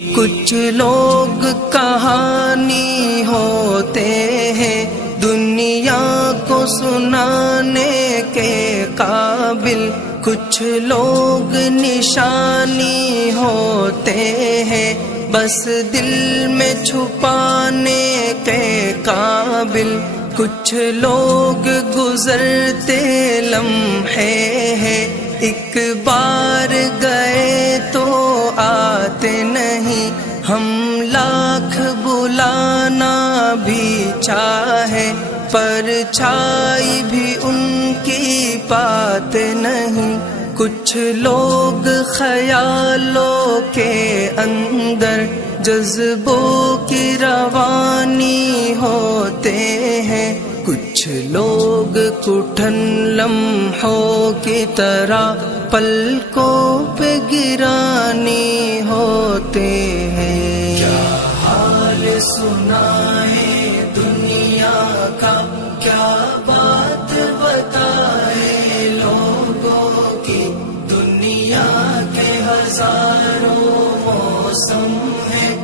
کچھ لوگ کہانی ہوتے ہیں دنیا کو سنانے کے قابل، کچھ لوگ نشانی ہوتے ہیں بس دل میں چھپانے کے قابل، کچھ لوگ گزرتے لمحے ہیں ایک بار گئے تو آتے نہیں، ہم لاکھ بلانا بھی چاہے پرچھائی بھی ان کی پاتے نہیں، کچھ لوگ خیالوں کے اندر جذبوں کی روانی ہوتے ہیں، کچھ لوگ کٹھن لمحوں کی طرح پلکوں پہ گرانی ہوتے ہیں۔ کیا حال سنائے دنیا کا، کیا بات بتائے لوگوں کی، دنیا کے ہزاروں موسم ہیں